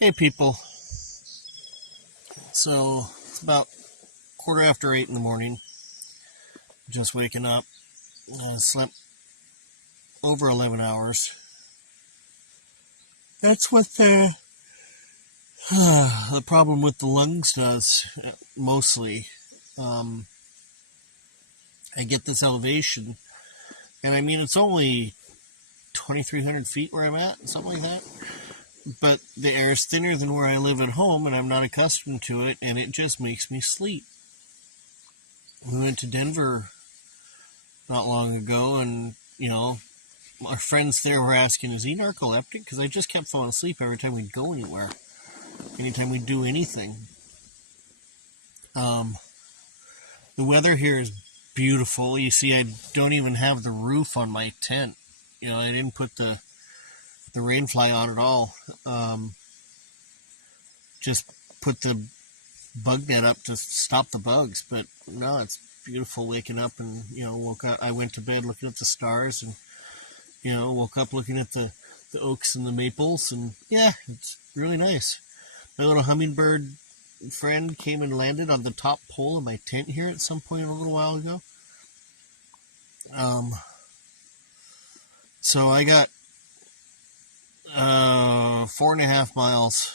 Hey people, so it's about 8:15 in the morning, just waking up. I slept over 11 hours. That's what the problem with the lungs does, mostly. Um, I get this elevation, and I mean, it's only 2,300 feet where I'm at, something like that. But the air is thinner than where I live at home, and I'm not accustomed to it, and it just makes me sleep. We went to Denver not long ago, and, our friends there were asking, is he narcoleptic? Because I just kept falling asleep every time we'd go anywhere, anytime we'd do anything. The weather here is beautiful. You see, I don't even have the roof on my tent. I didn't put the rainfly on at all. Just put the bug net up to stop the bugs. But no, it's beautiful waking up and, woke up. I went to bed looking at the stars and, woke up looking at the oaks and the maples. And yeah, it's really nice. My little hummingbird friend came and landed on the top pole of my tent here at some point a little while ago. So I got 4.5 miles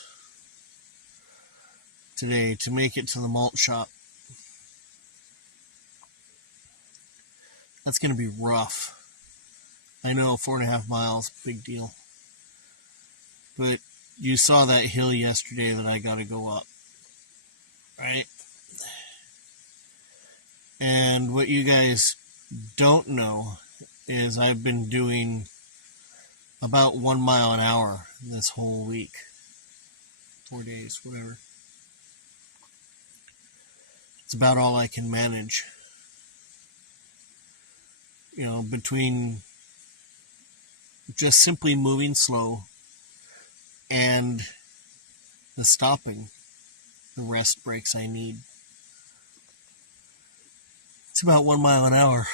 today to make it to the malt shop. That's going to be rough. I know, 4.5 miles, big deal. But you saw that hill yesterday that I got to go up, right? And what you guys don't know is I've been doing about 1 mile an hour this whole week. 4 days, whatever. It's about all I can manage. Between just simply moving slow and the stopping, the rest breaks I need. It's about 1 mile an hour.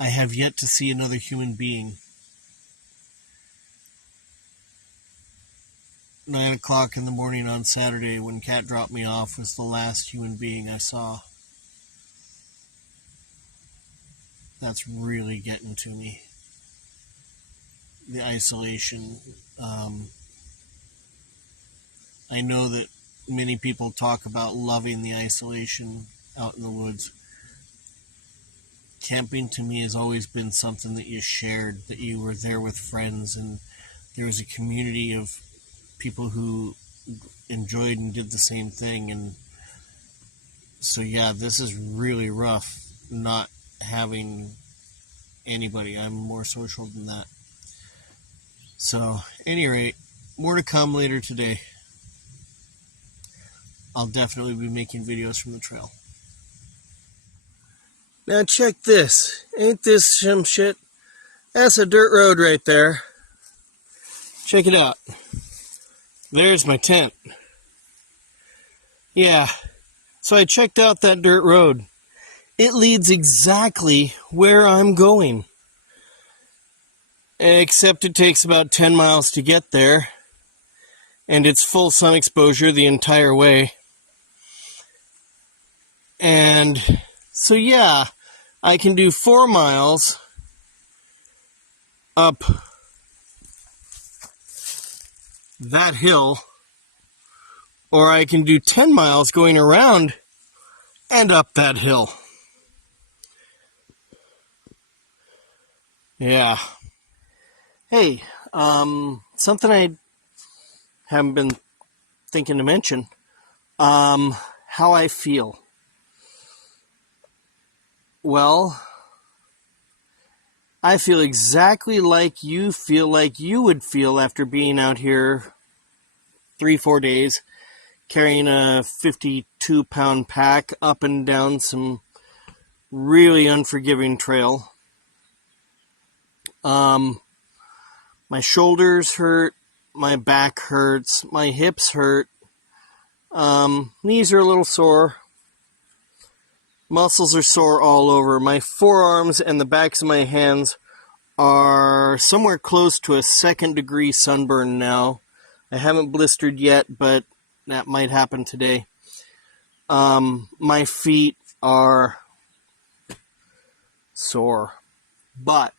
I have yet to see another human being. 9 o'clock in the morning on Saturday when Kat dropped me off was the last human being I saw. That's really getting to me. The isolation. I know that many people talk about loving the isolation out in the woods. Camping to me has always been something that you shared, that you were there with friends, and there was a community of people who enjoyed and did the same thing. And so yeah, this is really rough not having anybody. I'm more social than that. So, at any rate, more to come later today. I'll definitely be making videos from the trail. Now check this. Ain't this some shit? That's a dirt road right there. Check it out. There's my tent. Yeah. So I checked out that dirt road. It leads exactly where I'm going. Except it takes about 10 miles to get there. And it's full sun exposure the entire way. And so yeah, I can do 4 miles up that hill, or I can do 10 miles going around and up that hill. Yeah. Hey, something I haven't been thinking to mention, how I feel. Well, I feel exactly like you would feel after being out here 3-4 days, carrying a 52-pound pack up and down some really unforgiving trail. My shoulders hurt, my back hurts, my hips hurt, knees are a little sore. Muscles are sore all over. My forearms and the backs of my hands are somewhere close to a 2nd-degree sunburn now. I haven't blistered yet, but that might happen today. My feet are sore, but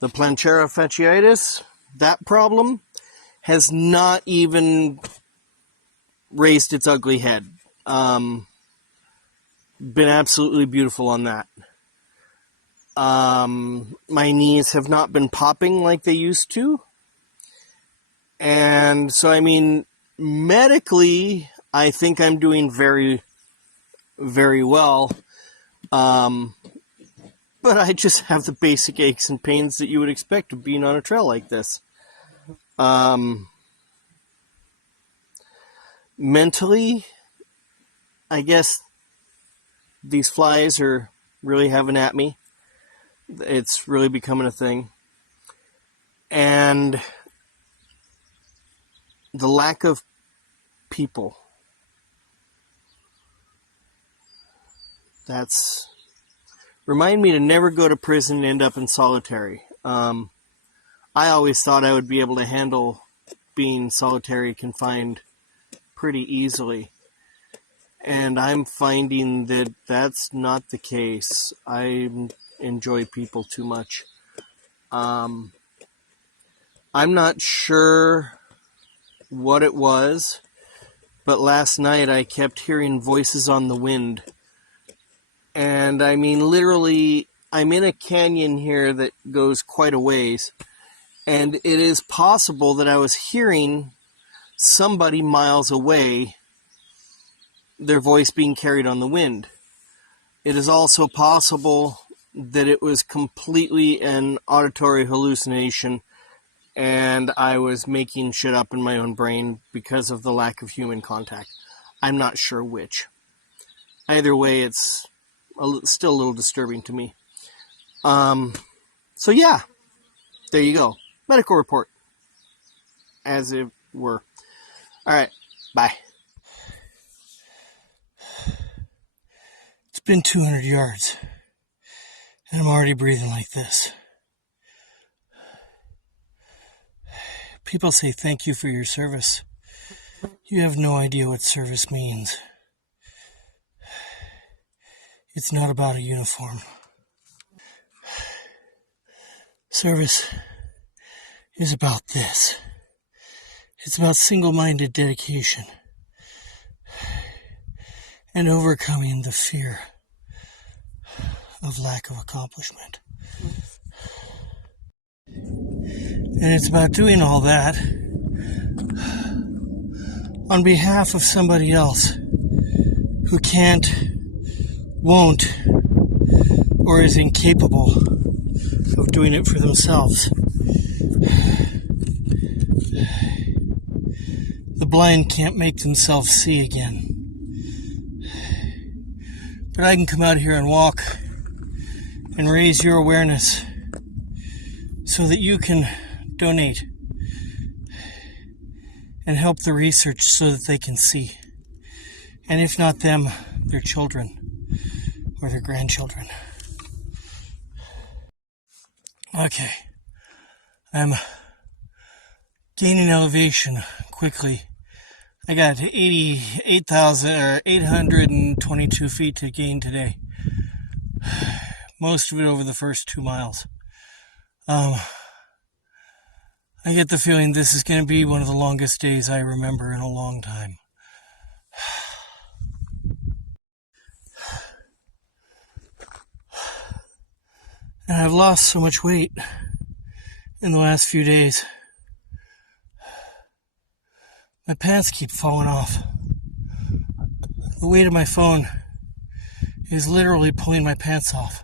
the plantar fasciitis, that problem, has not even raised its ugly head. Been absolutely beautiful on that. My knees have not been popping like they used to. And so, I mean, medically, I think I'm doing very, very well. But I just have the basic aches and pains that you would expect of being on a trail like this. Mentally, I guess these flies are really having at me. It's really becoming a thing. And the lack of people. That's... Remind me to never go to prison and end up in solitary. I always thought I would be able to handle being solitary confined pretty easily. And I'm finding that that's not the case. I enjoy people too much. I'm not sure what it was, but last night I kept hearing voices on the wind. And I mean, literally, I'm in a canyon here that goes quite a ways. And it is possible that I was hearing somebody miles away, their voice being carried on the wind. It is also possible that it was completely an auditory hallucination and I was making shit up in my own brain because of the lack of human contact. I'm not sure which. Either way, it's still a little disturbing to me. So yeah, there you go. Medical report, as it were. All right, bye. It's been 200 yards, and I'm already breathing like this. People say thank you for your service. You have no idea what service means. It's not about a uniform. Service is about this. It's about single-minded dedication and overcoming the fear of lack of accomplishment. And it's about doing all that on behalf of somebody else who can't, won't, or is incapable of doing it for themselves. The blind can't make themselves see again. But I can come out here and walk and raise your awareness so that you can donate and help the research so that they can see. And if not them, their children or their grandchildren. Okay. I'm gaining elevation quickly. I got 822 feet to gain today. Most of it over the first 2 miles. I get the feeling this is going to be one of the longest days I remember in a long time. And I've lost so much weight in the last few days. My pants keep falling off. The weight of my phone is literally pulling my pants off.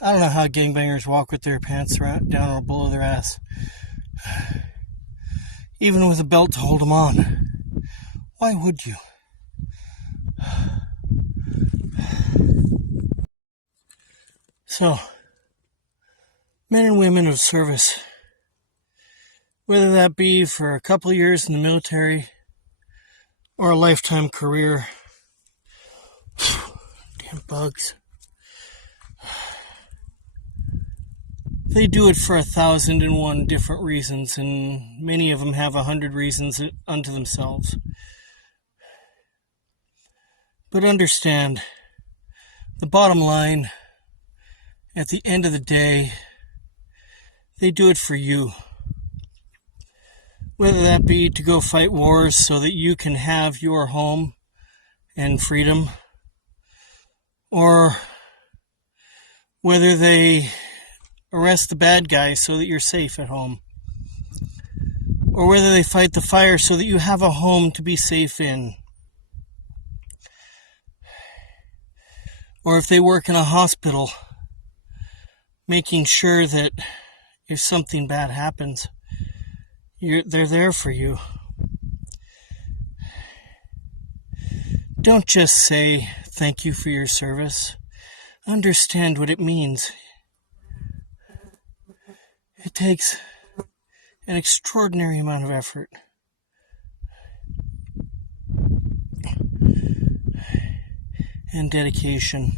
I don't know how gangbangers walk with their pants down or below their ass. Even with a belt to hold them on. Why would you? So, men and women of service, whether that be for a couple of years in the military or a lifetime career, and bugs. They do it for 1,001 different reasons, and many of them have 100 reasons unto themselves. But understand, the bottom line, at the end of the day, they do it for you. Whether that be to go fight wars so that you can have your home and freedom, or whether they arrest the bad guys so that you're safe at home, or whether they fight the fire so that you have a home to be safe in, or if they work in a hospital, making sure that if something bad happens, they're there for you. Don't just say thank you for your service. Understand what it means. It takes an extraordinary amount of effort. And dedication.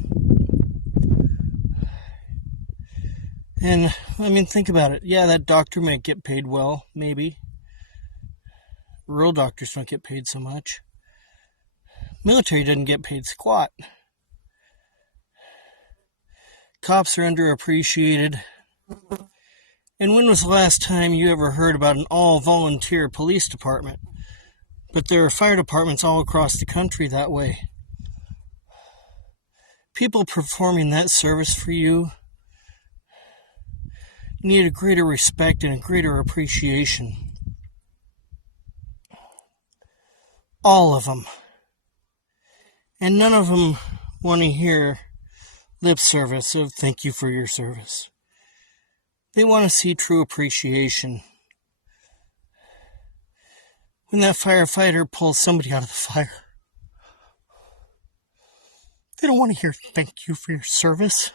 And, think about it. Yeah, that doctor might get paid well, maybe. Rural doctors don't get paid so much. Military doesn't get paid squat. Cops are underappreciated. And when was the last time you ever heard about an all-volunteer police department? But there are fire departments all across the country that way. People performing that service for you need a greater respect and a greater appreciation. All of them. And none of them want to hear lip service of thank you for your service. They want to see true appreciation. When that firefighter pulls somebody out of the fire, they don't want to hear thank you for your service.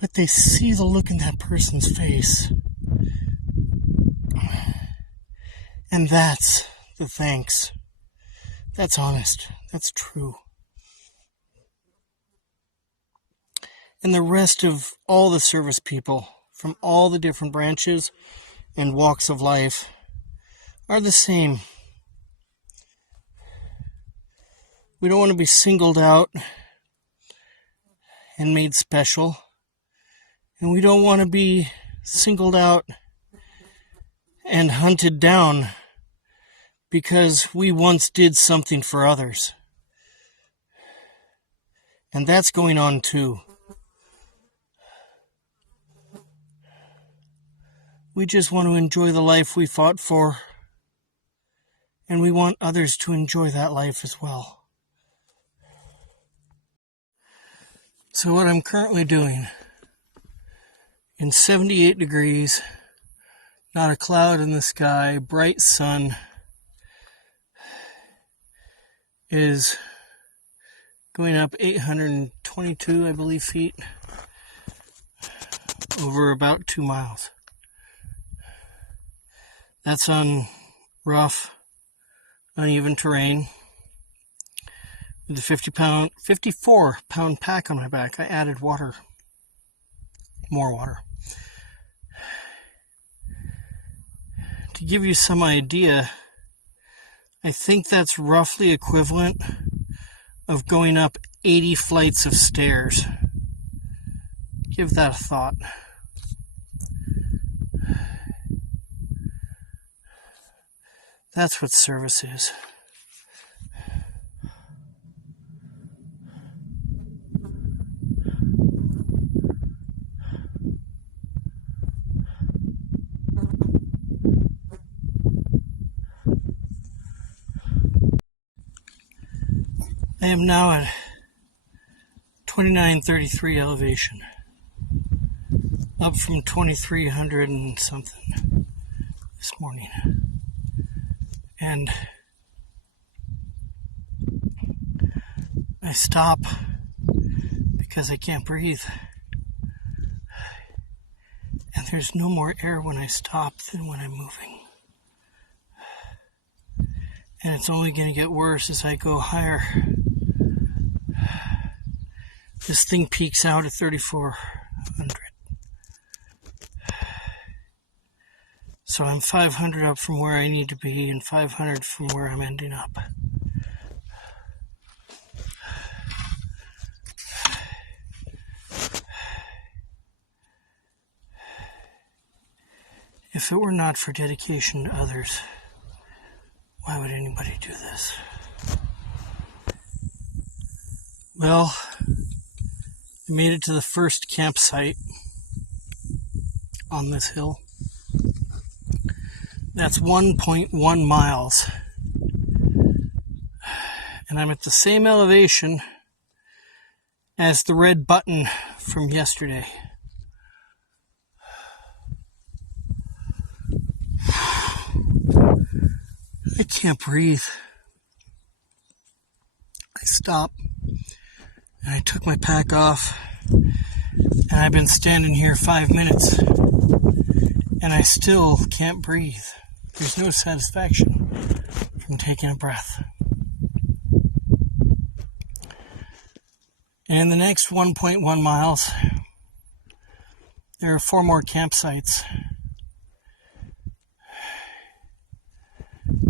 But they see the look in that person's face. And that's the thanks. That's honest. That's true. And the rest of all the service people from all the different branches and walks of life are the same. We don't want to be singled out and made special. And we don't want to be singled out and hunted down because we once did something for others. And that's going on too. We just want to enjoy the life we fought for, and we want others to enjoy that life as well. So what I'm currently doing, in 78 degrees, not a cloud in the sky, bright sun, is going up 822, I believe, feet, over about 2 miles. That's on rough, uneven terrain. With a 54-pound pack on my back, I added water, more water. To give you some idea, I think that's roughly equivalent of going up 80 flights of stairs. Give that a thought. That's what service is. I am now at 2933 elevation, up from 2300 and something this morning. And I stop because I can't breathe. And there's no more air when I stop than when I'm moving. And it's only going to get worse as I go higher. This thing peaks out at 3,400. So I'm 500 up from where I need to be and 500 from where I'm ending up. If it were not for dedication to others, why would anybody do this? Well, I made it to the first campsite on this hill. That's 1.1 miles. And I'm at the same elevation as the red button from yesterday. I can't breathe. I stopped and I took my pack off, and I've been standing here 5 minutes and I still can't breathe. There's no satisfaction from taking a breath. And in the next 1.1 miles, there are 4 more campsites,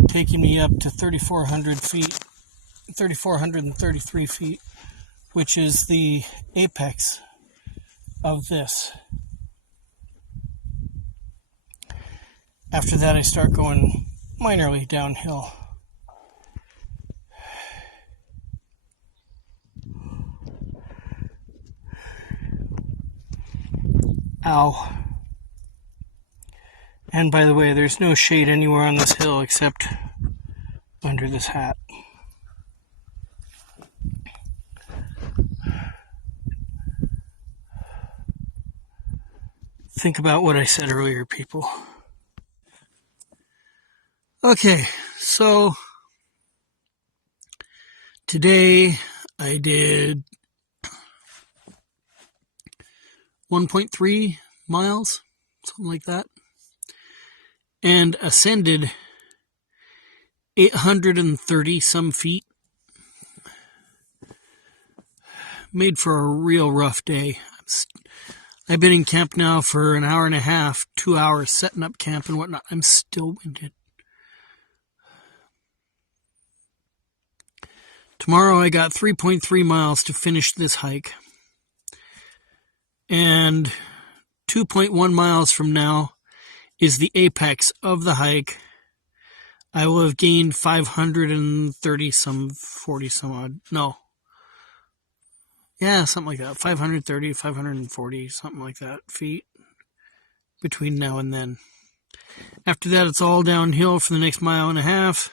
taking me up to 3,400 feet, 3,433 feet, which is the apex of this. After that, I start going minorly downhill. Ow. And by the way, there's no shade anywhere on this hill except under this hat. Think about what I said earlier, people. Okay, so today I did 1.3 miles, something like that, and ascended 830 some feet. Made for a real rough day. I've been in camp now for an hour and a half, 2 hours setting up camp and whatnot. I'm still winded. Tomorrow I got 3.3 miles to finish this hike. And 2.1 miles from now is the apex of the hike. I will have gained 530 some, 40 some odd. No. Yeah, something like that. 530, 540, something like that feet between now and then. After that, it's all downhill for the next mile and a half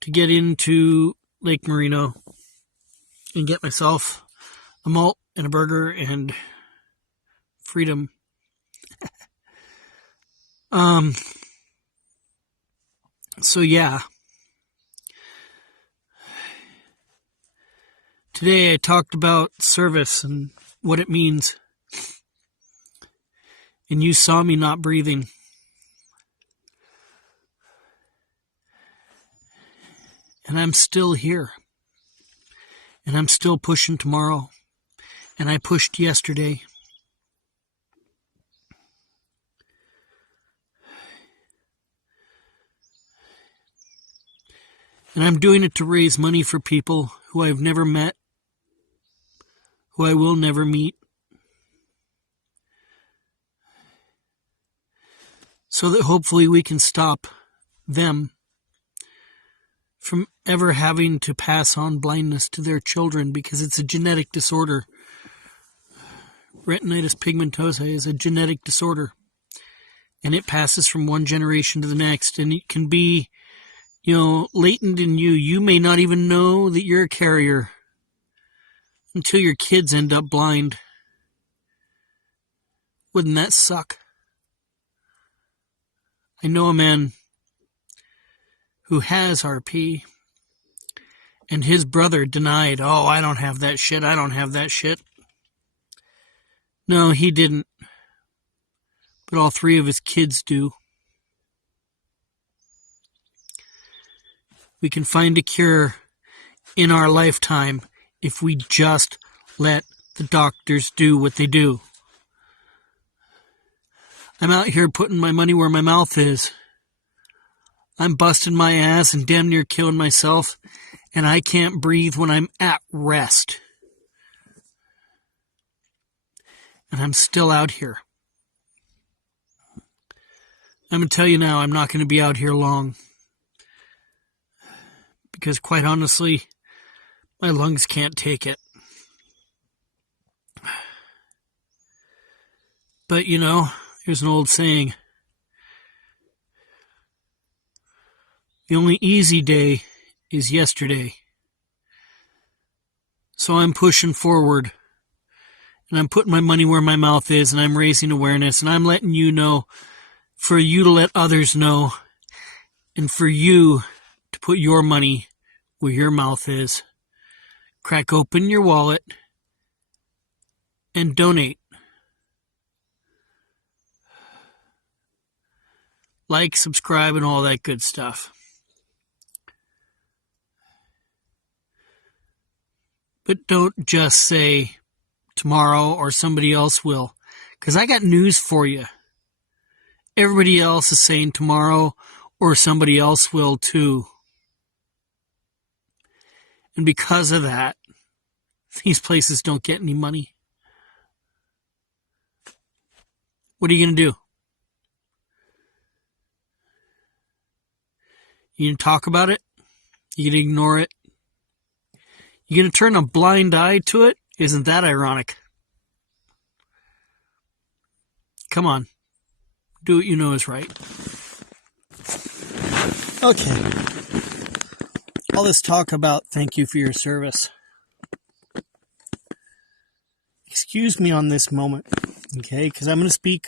to get into Lake Merino and get myself a malt and a burger and freedom. So yeah. Today I talked about service and what it means. And you saw me not breathing. And I'm still here. And I'm still pushing tomorrow. And I pushed yesterday. And I'm doing it to raise money for people who I've never met, who I will never meet, so that hopefully we can stop them from ever having to pass on blindness to their children, because it's a genetic disorder. Retinitis pigmentosa is a genetic disorder, and it passes from one generation to the next, and it can be, latent in you. You may not even know that you're a carrier until your kids end up blind. Wouldn't that suck? I know a man who has RP, and his brother denied, "Oh, I don't have that shit, I don't have that shit." No, he didn't. But all 3 of his kids do. We can find a cure in our lifetime if we just let the doctors do what they do. I'm out here putting my money where my mouth is. I'm busting my ass and damn near killing myself, and I can't breathe when I'm at rest. And I'm still out here. I'm going to tell you now, I'm not going to be out here long. Because quite honestly, my lungs can't take it. But you know, there's an old saying. The only easy day is yesterday. So I'm pushing forward. And I'm putting my money where my mouth is, and I'm raising awareness, and I'm letting you know, for you to let others know, and for you to put your money where your mouth is. Crack open your wallet and donate. Like, subscribe, and all that good stuff. But don't just say tomorrow or somebody else will. Because I got news for you. Everybody else is saying tomorrow or somebody else will too. And because of that, these places don't get any money. What are you going to do? You going to talk about it? You going to ignore it? You going to turn a blind eye to it? Isn't that ironic? Come on. Do what you know is right. Okay. All this talk about thank you for your service. Excuse me on this moment, okay? Because I'm going to speak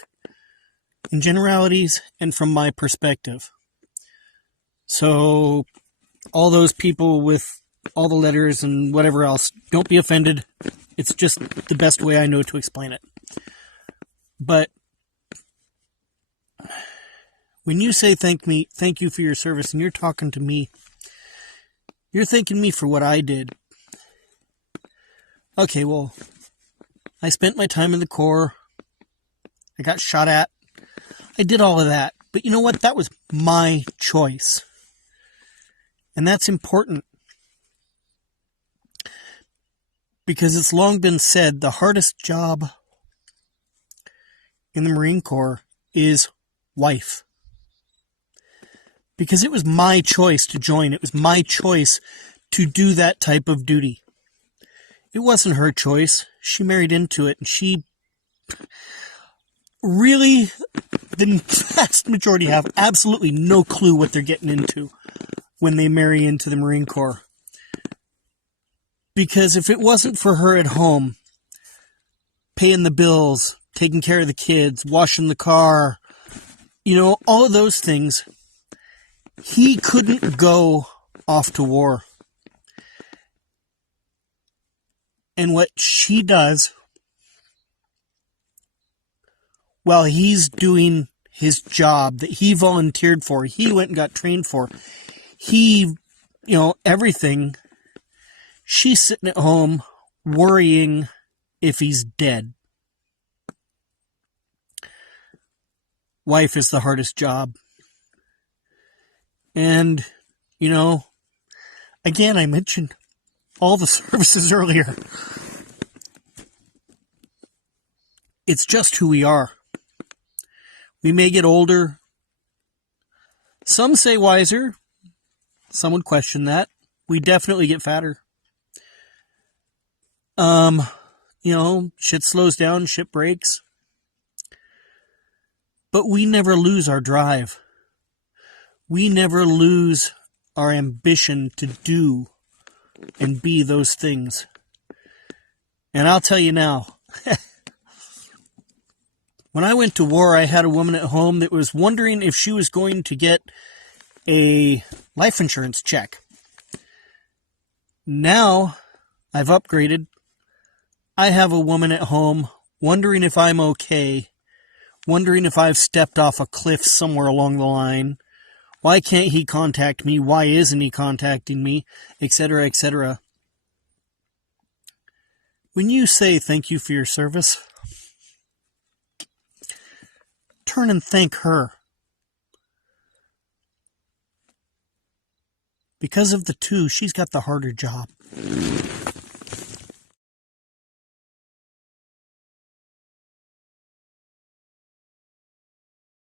in generalities and from my perspective. So, all those people with all the letters and whatever else, don't be offended. It's just the best way I know to explain it. But when you say thank you for your service, and you're talking to me, you're thanking me for what I did. Okay, well, I spent my time in the Corps. I got shot at. I did all of that. But you know what? That was my choice. And that's important. Because it's long been said the hardest job in the Marine Corps is wife. Because it was my choice to join. It was my choice to do that type of duty. It wasn't her choice. She married into it, and she really, the vast majority have absolutely no clue what they're getting into when they marry into the Marine Corps. Because if it wasn't for her at home, paying the bills, taking care of the kids, washing the car, you know, all of those things, he couldn't go off to war. And what she does while he's doing his job that he volunteered for, he went and got trained for, everything, she's sitting at home worrying if he's dead. Wife is the hardest job. And, again, I mentioned all the services earlier. It's just who we are. We may get older. Some say wiser. Some would question that. We definitely get fatter. Shit slows down, shit breaks. But we never lose our drive. We never lose our ambition to do and be those things. And I'll tell you now, when I went to war, I had a woman at home that was wondering if she was going to get a life insurance check. Now, I've upgraded. I have a woman at home wondering if I'm okay, wondering if I've stepped off a cliff somewhere along the line, Why can't he contact me? Why isn't he contacting me? Etc., etc. When you say thank you for your service, turn and thank her. Because of the two, she's got the harder job.